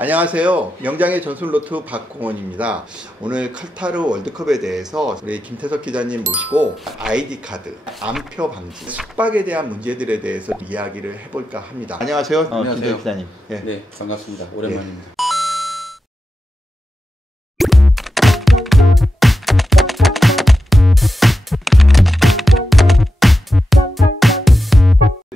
안녕하세요. 명장의 전술로트 박공원입니다. 오늘 카타르 월드컵에 대해서 우리 김태석 기자님 모시고 아이디 카드, 암표 방지, 숙박에 대한 문제들에 대해서 이야기를 해볼까 합니다. 안녕하세요. 안녕하세요. 김태석 기자님. 네, 반갑습니다. 오랜만입니다.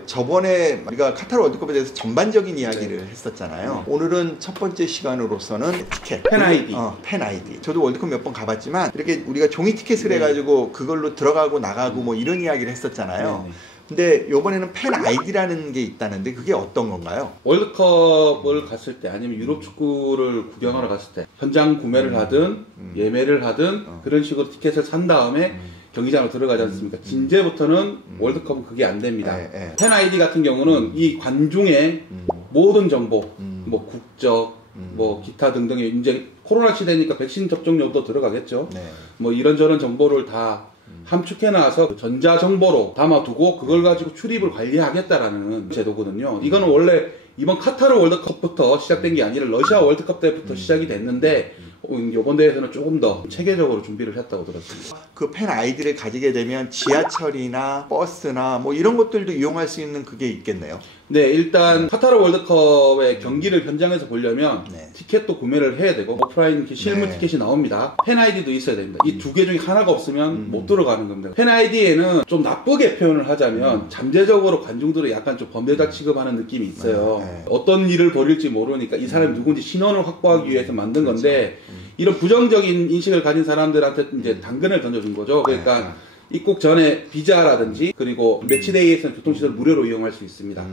저번에 우리가 카타르 월드컵에 대해서 전반적인 이야기를 했었잖아요. 오늘은 첫 번째 시간으로서는 티켓, 팬 아이디. 팬 아이디. 저도 월드컵 몇 번 가봤지만 이렇게 우리가 종이 티켓을 해가지고 그걸로 들어가고 나가고 뭐 이런 이야기를 했었잖아요. 근데 이번에는 팬 아이디라는 게 있다는데 그게 어떤 건가요? 월드컵을 갔을 때 아니면 유럽 축구를 구경하러 갔을 때 현장 구매를 하든 예매를 하든 그런 식으로 티켓을 산 다음에 경기장으로 들어가지 않습니까? 진제부터는 월드컵은 그게 안 됩니다. 팬 아이디 같은 경우는 이 관중의 모든 정보, 뭐 국적, 뭐 기타 등등의 이제 코로나 시대니까 백신 접종료도 들어가겠죠. 뭐 이런저런 정보를 다 함축해 놔서 전자정보로 담아두고 그걸 가지고 출입을 관리하겠다라는 제도거든요. 이거는 원래 이번 카타르 월드컵부터 시작된 게 아니라 러시아 월드컵 때부터 시작이 됐는데 이번 대회에서는 조금 더 체계적으로 준비를 했다고 들었습니다. 그 팬 아이디를 가지게 되면 지하철이나 버스나 뭐 이런 것들도 이용할 수 있는 그게 있겠네요. 네, 일단 카타르 월드컵의 경기를 현장에서 보려면 티켓도 구매를 해야 되고 오프라인 실물 티켓이 나옵니다. 팬 아이디도 있어야 됩니다. 이 두 개 중에 하나가 없으면 못 들어가는 겁니다. 팬 아이디에는 좀 나쁘게 표현을 하자면 잠재적으로 관중들을 약간 좀 범죄자 취급하는 느낌이 있어요. 어떤 일을 벌일지 모르니까 이 사람이 누군지 신원을 확보하기 위해서 만든 건데 이런 부정적인 인식을 가진 사람들한테 이제 당근을 던져준 거죠. 그러니까 입국 전에 비자라든지 그리고 매치데이에서는 교통시설 무료로 이용할 수 있습니다.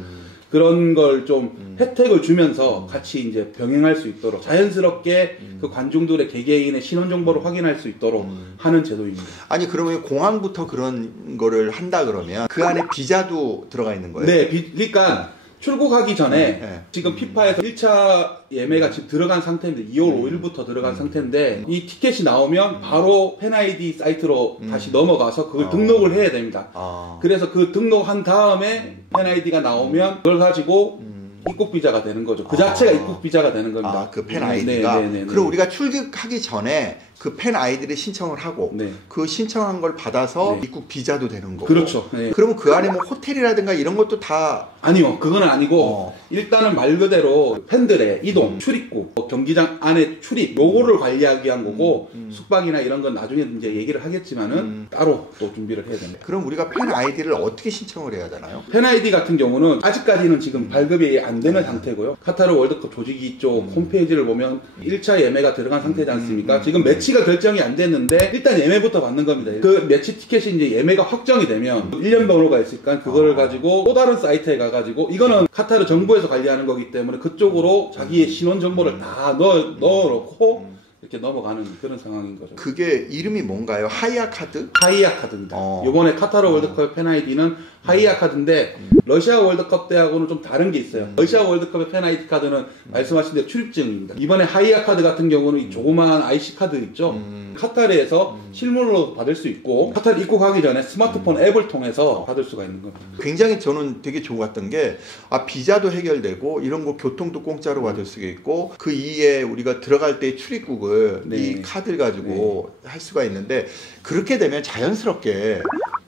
그런 걸 좀 혜택을 주면서 같이 이제 병행할 수 있도록 자연스럽게 그 관중들의 개개인의 신원 정보를 확인할 수 있도록 하는 제도입니다. 아니 그러면 공항부터 그런 거를 한다 그러면 그 안에 비자도 들어가 있는 거예요? 네, 그러니까 출국하기 전에 지금 피파에서 1차 예매가 지금 들어간 상태입니다. 2월 5일부터 들어간 상태인데 이 티켓이 나오면 바로 팬 아이디 사이트로 다시 넘어가서 그걸 등록을 해야 됩니다. 그래서 그 등록한 다음에 팬 아이디가 나오면 그걸 가지고 입국 비자가 되는 거죠. 그 자체가 입국 비자가 되는 겁니다. 그 팬 아이디가. 그럼 우리가 출국하기 전에 그 팬 아이디를 신청을 하고 그 신청한 걸 받아서 입국 비자도 되는 거고. 그렇죠. 그러면 그 안에 뭐 호텔이라든가 이런 것도 다 아니요, 그건 아니고 일단은 말 그대로 팬들의 이동, 출입국, 경기장 안에 출입 요거를 관리하기 위한 거고 숙박이나 이런 건 나중에 이제 얘기를 하겠지만은 따로 또 준비를 해야 됩니다. 그럼 우리가 팬 아이디를 어떻게 신청을 해야 되나요? 팬 아이디 같은 경우는 아직까지는 지금 발급이 안 되는 상태고요. 카타르 월드컵 조직위 쪽 홈페이지를 보면 1차 예매가 들어간 상태지 않습니까? 지금 매치가 결정이 안 됐는데 일단 예매부터 받는 겁니다. 그 매치 티켓이 이제 예매가 확정이 되면 1년 번호가 있으니까 그거를 가지고 또 다른 사이트에 가가지고 이거는 카타르 정부에서 관리하는 거기 때문에 그쪽으로 자기의 신원 정보를 다 넣어놓고 이렇게 넘어가는 그런 상황인 거죠. 그게 이름이 뭔가요? 하이아 카드? 하이아 카드입니다. 이번에 카타르 월드컵 팬 아이디는 하이아 카드인데 러시아 월드컵 때하고는 좀 다른 게 있어요. 러시아 월드컵의 팬 아이디 카드는 말씀하신 대로 출입증입니다. 이번에 하이아 카드 같은 경우는 이 조그마한 IC 카드 있죠. 카타르에서 실물로 받을 수 있고 카타르 입국하기 전에 스마트폰 앱을 통해서 받을 수가 있는 겁니다. 굉장히 저는 되게 좋았던 게 비자도 해결되고 이런 거 교통도 공짜로 받을 수가 있고 그 이에 우리가 들어갈 때 출입국을 이 카드를 가지고 할 수가 있는데 그렇게 되면 자연스럽게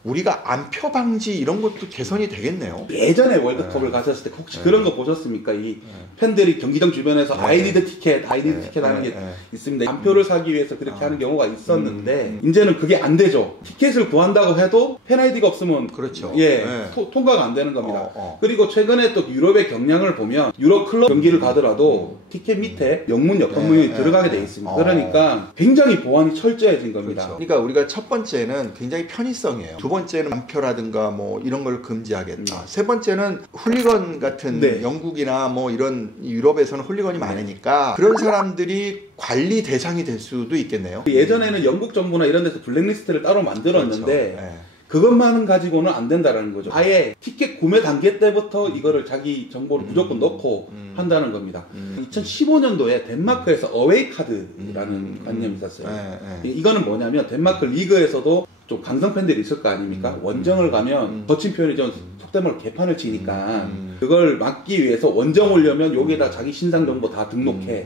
우리가 암표 방지 이런 것도 개선이 되겠네요. 예전에 월드컵을 가셨을 때 혹시 그런 거 보셨습니까? 이 팬들이 경기장 주변에서 아이디드 티켓 하는 게 있습니다. 암표를 사기 위해서 그렇게 하는 경우가 있었는데 이제는 그게 안 되죠. 티켓을 구한다고 해도 팬 아이디가 없으면 그렇죠. 통과가 안 되는 겁니다. 그리고 최근에 또 유럽의 경향을 보면 유럽 클럽 경기를 가더라도 티켓 밑에 영문 여권문이 들어가게 돼 있습니다. 그러니까 굉장히 보안이 철저해진 겁니다. 그러니까 우리가 첫 번째는 굉장히 편의성이에요. 두 번째는 암표라든가 뭐 이런 걸 금지하겠다. 세 번째는 훌리건 같은 영국이나 뭐 이런 유럽에서는 훌리건이 많으니까 그런 사람들이 관리 대상이 될 수도 있겠네요. 예전에는 영국 정부나 이런 데서 블랙리스트를 따로 만들었는데 그것만 가지고는 안 된다라는 거죠. 아예 티켓 구매 단계 때부터 이거를 자기 정보를 무조건 넣고 한다는 겁니다. 2015년도에 덴마크에서 어웨이 카드라는 관념이 있었어요. 이거는 뭐냐면 덴마크 리그에서도 좀 강성 팬들이 있을 거 아닙니까? 원정을 가면 거친 표현이 좀 속대물 개판을 치니까 그걸 막기 위해서 원정 오려면 여기에다 자기 신상 정보 다 등록해.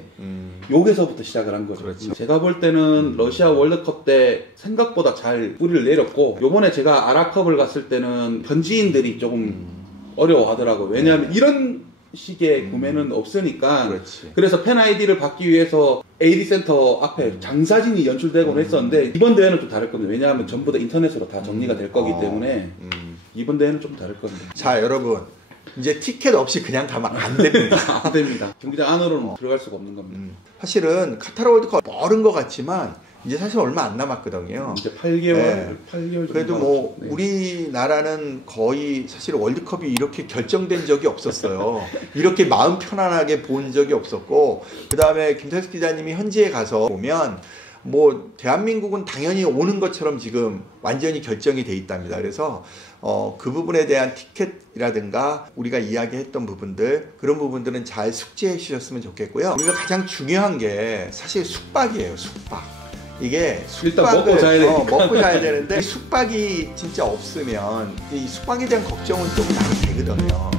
여기서부터 시작을 한 거죠. 그렇죠. 제가 볼 때는 러시아 월드컵 때 생각보다 잘 뿌리를 내렸고, 요번에 제가 아라컵을 갔을 때는 현지인들이 조금 어려워하더라고요. 왜냐하면 이런 식의 구매는 없으니까. 그렇지. 그래서 팬 아이디를 받기 위해서 AD 센터 앞에 장사진이 연출되곤 했었는데, 이번 대회는 좀 다를 겁니다. 왜냐하면 전부 다 인터넷으로 다 정리가 될 거기 때문에 이번 대회는 좀 다를 겁니다. 자, 여러분, 이제 티켓 없이 그냥 가면 안 됩니다. 안 됩니다. 경기장 안으로는 들어갈 수가 없는 겁니다. 사실은 카타르 월드컵 멀은 것 같지만 이제 사실 얼마 안 남았거든요. 이제 8개월, 8개월 정도. 그래도 뭐 우리나라는 거의 사실 월드컵이 이렇게 결정된 적이 없었어요. 이렇게 마음 편안하게 본 적이 없었고, 그 다음에 김태수 기자님이 현지에 가서 보면 뭐 대한민국은 당연히 오는 것처럼 지금 완전히 결정이 돼 있답니다. 그래서 그 부분에 대한 티켓이라든가 우리가 이야기했던 부분들, 그런 부분들은 잘 숙지해 주셨으면 좋겠고요. 우리가 가장 중요한 게 사실 숙박이에요. 숙박. 이게 일단 먹고 자야 되니까. 먹고 자야 되는데 숙박이 진짜 없으면 이 숙박에 대한 걱정은 좀 많이 되거든요.